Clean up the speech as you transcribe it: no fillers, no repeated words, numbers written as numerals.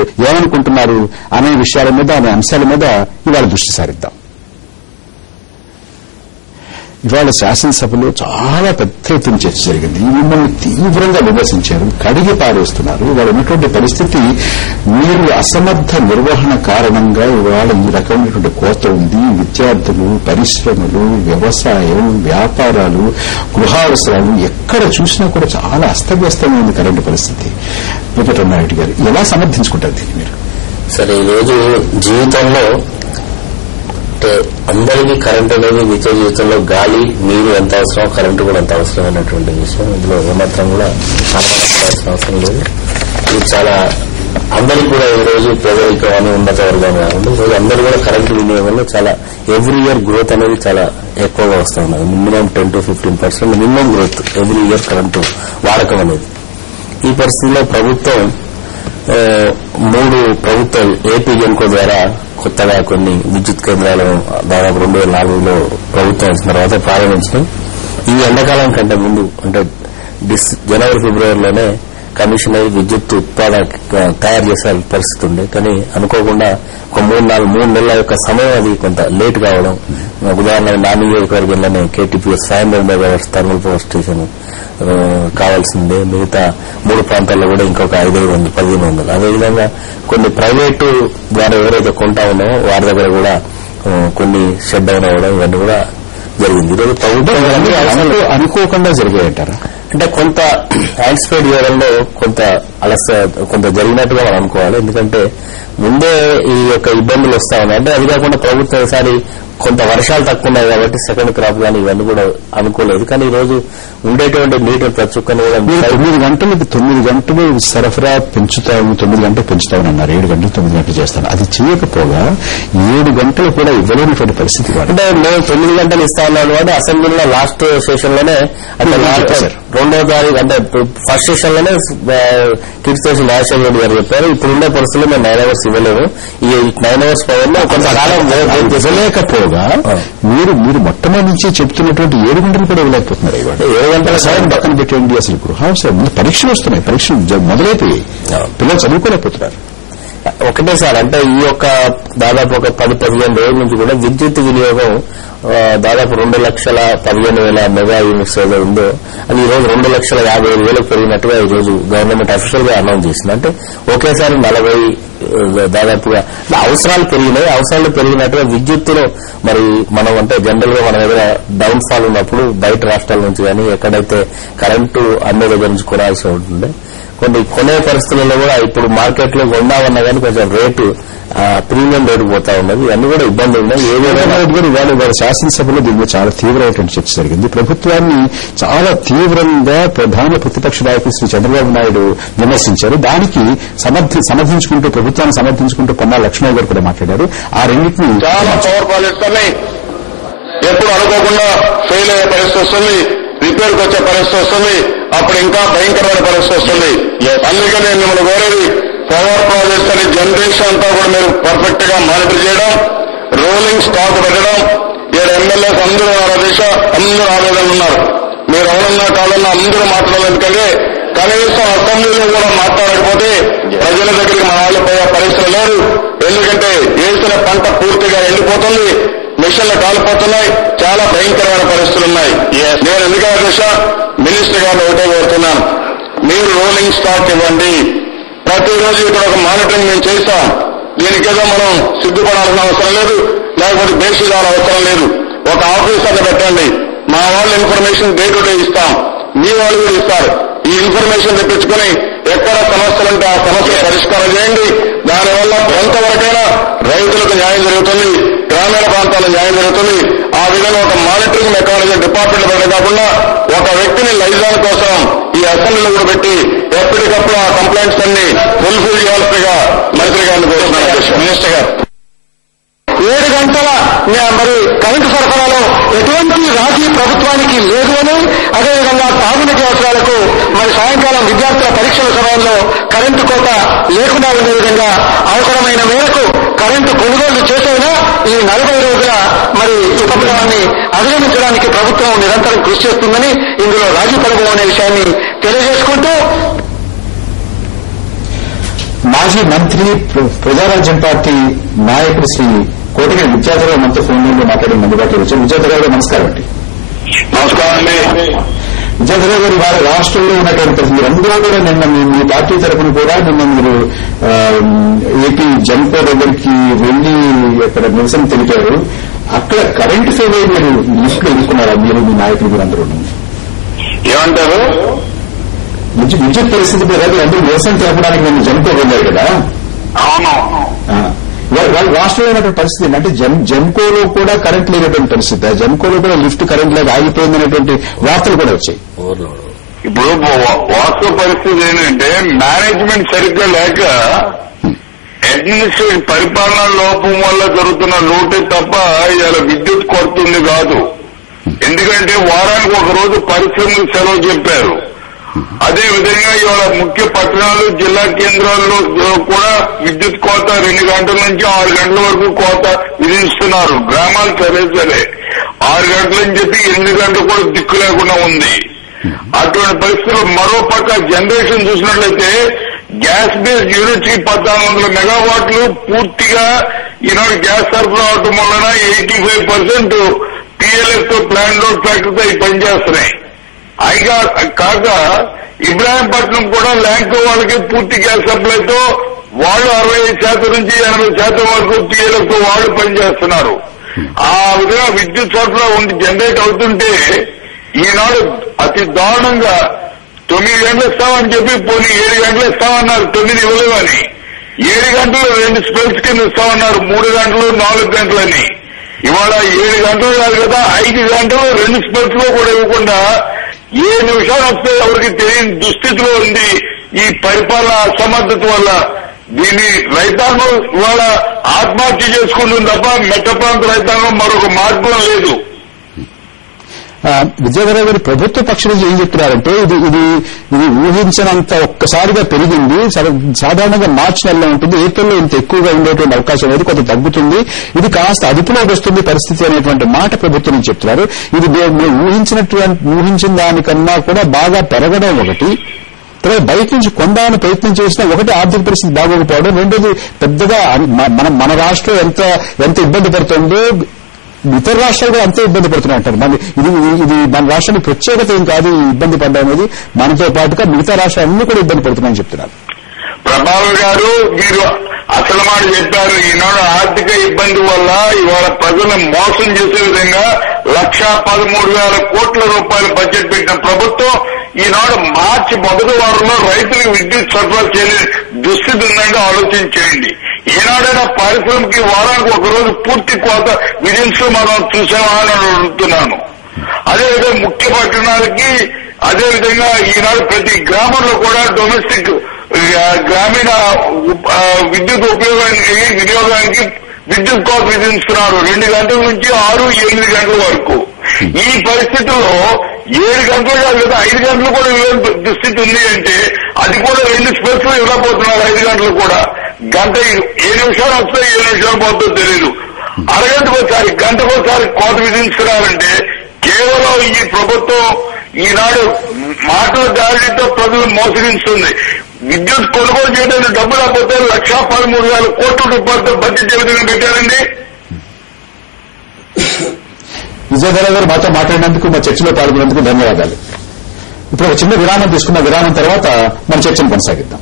ప్రజలు ఏమనుకుంటున్నారు అనే విషయాల మీద, అనే అంశాల మీద ఇవాళ దృష్టి సారిద్దాం. ఇవాళ శాసనసభలో చాలా పెద్ద ఎత్తున చర్చ జరిగింది. మిమ్మల్ని తీవ్రంగా విమర్శించారు, కడిగి పారేస్తున్నారు. ఇవాళ ఉన్నటువంటి పరిస్థితి, మీరు అసమర్థ నిర్వహణ కారణంగా ఇవాళ ఈ రకమైనటువంటి కోత ఉంది. విద్యార్థులు, పరిశ్రమలు, వ్యవసాయం, వ్యాపారాలు, గృహావసరాలు ఎక్కడ చూసినా కూడా చాలా అస్తవ్యస్తమైంది కరెంటు పరిస్థితి. వెంకటరమణారెడ్డి గారు ఎలా సమర్థించుకుంటారు దీన్ని మీరు? సరే, ఈరోజు జీవితంలో అంటే అందరికీ కరెంట్ అనేది నిత్య జీవితంలో గాలి, నీరు ఎంత అవసరం, కరెంటు కూడా ఎంత అవసరమైనటువంటి విషయం. ఇందులో ఏమాత్రం కూడా అనుమానించాల్సిన అవసరం లేదు. ఇది చాలా అందరికీ కూడా ఈ రోజు పేదరికం అని ఉన్నత వర్గం కాకుండా ఈరోజు అందరూ కూడా కరెంటు వినియోగంలో చాలా ఎవ్రీ ఇయర్ గ్రోత్ అనేది చాలా ఎక్కువగా వస్తూ ఉన్నది. Minimum 10 to 15% minimum growth every year current వాడకం అనేది. ఈ పరిస్థితిలో ప్రభుత్వం 3 ప్రభుత్వాలు ఏపీ జెన్కో ద్వారా కొత్తగా కొన్ని విద్యుత్ కేంద్రాలను దాదాపు 2004లో ప్రభుత్వం వచ్చిన తర్వాత ప్రారంభించడం. ఈ ఎండాకాలం కంటే ముందు అంటే జనవరి ఫిబ్రవరిలోనే కమిషన్ అయి విద్యుత్ తయారు చేసే పరిస్థితి ఉండే. కానీ అనుకోకుండా ఒక 3 నెలల యొక్క సమయం అది కొంత లేట్ కావడం. ఉదాహరణకు నా నియోజకవర్గంలోనే KTPS 500 MW thermal power station కావాల్సిందే. మిగతా 3 ప్రాంతాల్లో కూడా ఇంకొక 500, 1500. అదేవిధంగా కొన్ని ప్రైవేటు ద్వారా ఎవరైతే కొంటా ఉన్నామో వారి దగ్గర కూడా కొన్ని షట్ డౌన్ అవ్వడం ఇవన్నీ కూడా జరిగింది. ఈరోజు ప్రభుత్వం అనుకోకుండా జరిగాయంటారా? అంటే కొంత యాంటిసిపేట్ చేయడంలో కొంత జరిగినట్టుగా మనం అనుకోవాలి. ఎందుకంటే ముందే ఈ యొక్క ఇబ్బందులు వస్తా ఉన్నాయి. అంటే అది కాకుండా ప్రభుత్వం ఈసారి కొంత వర్షాలు తక్కువ ఉన్నాయి కాబట్టి సెకండ్ క్రాప్ కానీ ఇవన్నీ కూడా అనుకోలేదు. కానీ ఈ రోజు ఉండేటువంటి నీటి ప్రతి ఒక్కరిని కూడా 9 గంటలు సరఫరా పెంచుతాము, 9 గంటలు పెంచుతామని అన్నారు. 7 గంటలు 9 గంటలు చేస్తాను. అది చేయకపోగా 7 గంటలు కూడా ఇవ్వలేనటువంటి పరిస్థితి. అంటే మేము 9 గంటలు ఇస్తా ఉన్నాను అంటే అసెంబ్లీలో లాస్ట్ సెషన్ లోనే అంటే 2వ తారీఖు అంటే ఫస్ట్ సెషన్ లోనే కీర్తిశేషు నాగేశ్వర రెడ్డి గారు చెప్పారు. ఇప్పుడుండే పరిస్థితుల్లో మేము 9 hours ఇవ్వలేము. ఈ 9 hours పవర్ లో కొంతకాలం ఇవ్వలేకపోగా మీరు మొట్టమొదటి నుంచి చెప్తున్నటువంటి 7 గంటలు కూడా ఇవ్వలేకపోతున్నారు. 7 గంటల సమయం పక్కన పెట్టండి. అసలు గృహావసరం పరీక్షలు వస్తున్నాయి, పరీక్షలు మొదలైపోయి పిల్లలు చదువుకోలేకపోతున్నారు. ఒకటే సార్, అంటే ఈ యొక్క దాదాపు ఒక 10-15 రోజుల నుంచి కూడా విద్యుత్ వినియోగం దాదాపు 2,15,000 మెగా యూనిట్స్ ఏదో ఉందో అది ఈ రోజు 2,55,000 పెరిగినట్టుగా ఈ రోజు గవర్నమెంట్ అఫీషియల్ గా అనౌన్స్ చేసింది. అంటే ఒకేసారి 40 దాదాపుగా అవసరాలు పెరిగినాయి. అవసరాలు పెరిగినట్టుగా విద్యుత్తులో మరి మనం అంటే జనరల్ గా మన దగ్గర డౌన్ ఫాల్ ఉన్నప్పుడు బయట రాష్ట్రాల నుంచి కానీ ఎక్కడైతే కరెంటు అన్ని దగ్గర నుంచి కొనాల్సి ఉంటుండే కొనే పరిస్థితుల్లో కూడా ఇప్పుడు మార్కెట్ లో కొందామన్నా కానీ కొంచెం రేటు ప్రీమియం రేటు పోతా ఉన్నది. ఇవన్నీ కూడా ఇబ్బందులు ఉన్నాయి. ఇవాళ శాసనసభలో దీని చాలా తీవ్రమైనటువంటి చర్చ జరిగింది. ప్రభుత్వాన్ని చాలా తీవ్రంగా ప్రధాన ప్రతిపక్ష నాయకులు శ్రీ చంద్రబాబు నాయుడు విమర్శించారు. దానికి సమర్థించుకుంటూ ప్రభుత్వాన్ని సమర్థించుకుంటూ పొన్నాల లక్ష్మయ్య గారు కూడా మాట్లాడారు. ఆ రెండింటిని చాలా పవర్ ప్రాజెక్ట్స్ అన్ని ఎప్పుడు అనుకోకుండా ఫెయిల్ అయ్యే పరిస్థితి వస్తుంది, రిపేర్కి వచ్చే పరిస్థితి వస్తుంది, అప్పుడు ఇంకా భయంకరమైన పరిస్థితి వస్తుంది. అందుకని నేను మిమ్మల్ని కోరేది పవర్ ప్రాజెక్ట్స్ అని జనరేషన్ అంతా కూడా మీరు పర్ఫెక్ట్ గా మానిటర్ చేయడం, రోలింగ్ స్టాక్ పెట్టడం. ఇక్కడ ఎమ్మెల్యేస్ అందరూ అందరూ ఆవేదనలు ఉన్నారు. మీరు ఎవరన్నా కాదన్నా అందరూ మాట్లాడాలి. ఎందుకంటే కనీసం అసెంబ్లీలో కూడా మాట్లాడకపోతే ప్రజల దగ్గరికి మన వాళ్ళు పోయే పరిస్థితులు లేదు. ఎందుకంటే వేసిన పంట పూర్తిగా ఎండిపోతుంది, మిషన్లు కాలిపోతున్నాయి, చాలా భయంకరమైన పరిస్థితులు ఉన్నాయి. నేను ఎందుకంటే దృష్ట మినిస్టర్ గారు ఒకటే కోరుతున్నాను, మీరు రోలింగ్ స్టాక్ ఇవ్వండి. ప్రతిరోజు ఇక్కడ ఒక మానిటరింగ్ మేము చేస్తాం. దీనికేదో మనం సిద్ధపడాల్సిన అవసరం లేదు, లేకపోతే బేసిదాల అవసరం లేదు. ఒక ఆఫీసర్ని పెట్టండి, మా వాళ్ళు ఇన్ఫర్మేషన్ డే టు డే ఇస్తాం, మీ వాళ్ళు కూడా ఇస్తారు. ఈ ఇన్ఫర్మేషన్ తెప్పించుకుని ఎక్కడ సమస్యలుంటే ఆ సమస్య పరిష్కారం చేయండి. దానివల్ల కొంతవరకైనా రైతులకు న్యాయం జరుగుతుంది, గ్రామీణ ప్రాంతాల్లో న్యాయం జరుగుతుంది. ఆ విధంగా ఒక మానిటరింగ్ మెకానిజం డిపార్ట్మెంట్ పెట్టడం కాకుండా ఒక వ్యక్తిని లైజాన్ కోసం ఈ అసెంబ్లీలో కూడా పెట్టి ఎప్పటికప్పుడు ఆ కంప్లైంట్స్ అన్ని ఫుల్ఫిల్ చేయాల్సిందిగా మంత్రి గారిని కోరుతున్నాను. మినిస్టర్ గారు 7 గంటల మరి కరెంటు సరఫరాలో ఎటువంటి రాజీ ప్రభుత్వానికి లేదు అని, అదేవిధంగా తాగునీటి అవసరాలకు మరి సాయంకాలం విద్యార్థుల పరీక్షల సమయంలో కరెంటు కోత లేకుండా ఉండే విధంగా అవసరమైన మేరకు కరెంటు కొనుగోలు చేసైనా ఈ 40 రోజుల మరి ఉపద్రవాన్ని అధిగమించడానికి ప్రభుత్వం నిరంతరం కృషి చేస్తుందని ఇందులో రాజీ పడబోనే విషయాన్ని తెలియజేసుకుంటూ మాజీ మంత్రి ప్రజారాజ్యం పార్టీ నాయకుడు శ్రీ కోటగిరి విద్యాధరరావు మనతో ఫోన్ లో మాట్లాడిన అందుబాటులో వచ్చారు. విద్యాధరరావు గారు నమస్కారం అండి. నమస్కారం అండి. విద్యాధరరావు గారు వారి రాష్ట్రంలో ఉన్నటువంటి పరిస్థితి అందరూ కూడా నిన్న మీ పార్టీ తరఫున కూడా నిన్న మీరు ఏపీ జన్కో దగ్గరికి వెళ్లి అక్కడ నిరసన తెలిపారు. అక్కడ కరెంటు సేవ మీరు లిస్టులో ఎదుర్కొన్నారా? మీరు మీ నాయకులు మీరు అందరూ ఏమంటారు? విద్యుత్ పరిస్థితి మీద అందరూ నిరసన తెలపడానికి నేను జన్కో వెళ్ళారు కదా. అవును. వాళ్ళ రాష్ట్రంలో ఉన్నటువంటి పరిస్థితి ఏంటంటే జన్కోలో కూడా కరెంట్ లేనటువంటి పరిస్థితి. జన్కోలో కూడా లిఫ్ట్ కరెంట్ లేక ఆగిపోయిందనేటువంటి వార్తలు కూడా వచ్చాయి. ఇప్పుడు వాస్తవ పరిస్థితి ఏంటంటే మేనేజ్మెంట్ సరిగ్గా లేక అడ్మినిస్ట్రేషన్ పరిపాలనా లోపం వల్ల జరుగుతున్న లోటే తప్ప ఇవాళ విద్యుత్ కొరత ఉంది కాదు. ఎందుకంటే వారానికి ఒక రోజు పరిశ్రమలు సెలవు చెప్పారు. అదే విధంగా ఇవాళ ముఖ్య పట్టణాలు జిల్లా కేంద్రాల్లో కూడా విద్యుత్ కోత 2 గంటల నుంచి 6 గంటల వరకు కోత విధిస్తున్నారు. గ్రామాలు సరే 6 గంటలని చెప్పి 8 గంటలు కూడా దిక్కు లేకుండా ఉంది. అటువంటి పరిస్థితుల్లో మరో పక్క జనరేషన్ చూసినట్లయితే గ్యాస్ బేస్డ్ యూనిట్స్ 1400 మెగావాట్లు పూర్తిగా ఈనాడు గ్యాస్ సరఫరా అవటం వలన 85% PLF తో ప్లాంట్ లోడ్ ఫ్యాక్టరీతో అవి పనిచేస్తున్నాయి. అయిగా కాక ఇబ్రాహీంపట్నం కూడా ల్యాంకో వాళ్ళకి పూర్తి గ్యాస్ సప్లైతో వాళ్ళు 65% నుంచి 80% వరకు PLF తో వాళ్ళు పనిచేస్తున్నారు. ఆ విధంగా విద్యుత్ సరఫరా జనరేట్ అవుతుంటే ఈనాడు అతి దారుణంగా 9 గంటలు ఇస్తామని చెప్పి పోనీ 7 గంటలు ఇస్తామన్నారు. 9 ఇవ్వలేవని 7 గంటలు 2 స్పెల్స్ కింద ఇస్తామన్నారు. 3 గంటలు 4 గంటలని. ఇవాళ 7 గంటలు కాదు కదా 5 గంటలు 2 స్పెల్స్ లో కూడా ఇవ్వకుండా ఏ నిమిషాలు వస్తే ఎవరికి తెలియని దుస్థితిలో ఉంది ఈ పరిపాలన అసమర్థత వల్ల. దీన్ని రైతాంగం ఇవాళ ఆత్మహత్య చేసుకుంటుంది తప్ప మెట్ట ప్రాంత రైతాంగం మరొక మార్గం లేదు. విజయనగరం గారి ప్రభుత్వ పక్షం నుంచి ఏం చెప్తున్నారంటే ఇది ఊహించినంత ఒక్కసారిగా పెరిగింది. సాధారణంగా మార్చి నెలలో ఉంటుంది, ఏప్రిల్లో ఇంత ఎక్కువగా ఉండేటువంటి అవకాశం లేదు, కొంత తగ్గుతుంది, ఇది కాస్త అదుపులోకి వస్తుంది పరిస్థితి అనేటువంటి మాట ప్రభుత్వం నుంచి చెప్తున్నారు. ఇది ఊహించిన దానికన్నా కూడా బాగా పెరగడం ఒకటి, తర్వాత బయట నుంచి కొందామని ప్రయత్నం చేసినా ఒకటి ఆర్థిక పరిస్థితి బాగోకపోవడం, రెండోది పెద్దగా మన రాష్ట్రం ఎంత ఇబ్బంది పడుతుందో ఇతర రాష్ట్రాలు కూడా అంతే ఇబ్బంది పడుతున్నాయంటారు. ఇది మన రాష్ట్రానికి ప్రత్యేకత ఏం కాదు ఈ ఇబ్బంది పడడం అనేది, మనతో పాటుగా మిగతా రాష్ట్రాలన్నీ కూడా ఇబ్బంది పడుతున్నాయని చెప్తున్నారు. ప్రభాకర్ గారు మీరు అసలు మాట చెప్పారు. ఈనాడు ఆర్థిక ఇబ్బంది వల్ల ఇవాళ ప్రజలను మోసం చేసే విధంగా 1,13,000 కోట్ల రూపాయల బడ్జెట్ పెట్టిన ప్రభుత్వం ఈనాడు మార్చి మొదటి వారంలో రైతులకు విద్యుత్ సరఫరా చేయలేని దుస్థితి ఉందంటే ఆలోచించేయండి. ఈనాడైనా పారిశ్రామిక వారానికి ఒకరోజు పూర్తి కోత విధించు మనం చూసామా అని అడుగుతున్నాను. అదేవిధంగా ముఖ్య పట్టణాలకి అదేవిధంగా ఈనాడు ప్రతి గ్రామంలో కూడా డొమెస్టిక్ గ్రామీణ విద్యుత్ వినియోగానికి విద్యుత్ కోత విధిస్తున్నారు. 2 గంటల నుంచి 6-8 గంటల వరకు. ఈ పరిస్థితుల్లో 7 గంటలు కాదు కదా 5 గంటలు కూడా ఇవ్వని దుస్థితి ఉంది అంటే అది కూడా 2 స్పెల్స్ లో ఇవ్వబోతున్నారు. 5 గంటలు కూడా గంట 7 నిమిషాలు వస్తాయి, 7 నిమిషాలు పోతుందో తెలియదు. అరగంటకోసారి గంటకోసారి కోత విధిస్తున్నారంటే కేవలం ఈ ప్రభుత్వం ఈనాడు మాటల దాడితో ప్రజలు మోసగిస్తుంది. విద్యుత్ కొనుగోలు చేయడానికి డబ్బు లేకపోతే 1,13,000 కోట్ల రూపాయలతో బడ్జెట్ ఏ విధంగా పెట్టారండి. విజయధర గారు మాతో మాట్లాడినందుకు, మా చర్చలో పాల్గొనేందుకు ధన్యవాదాలు. ఇప్పుడు ఒక చిన్న విరామం తీసుకున్న విరామం తర్వాత మన చర్చను కొనసాగిద్దాం.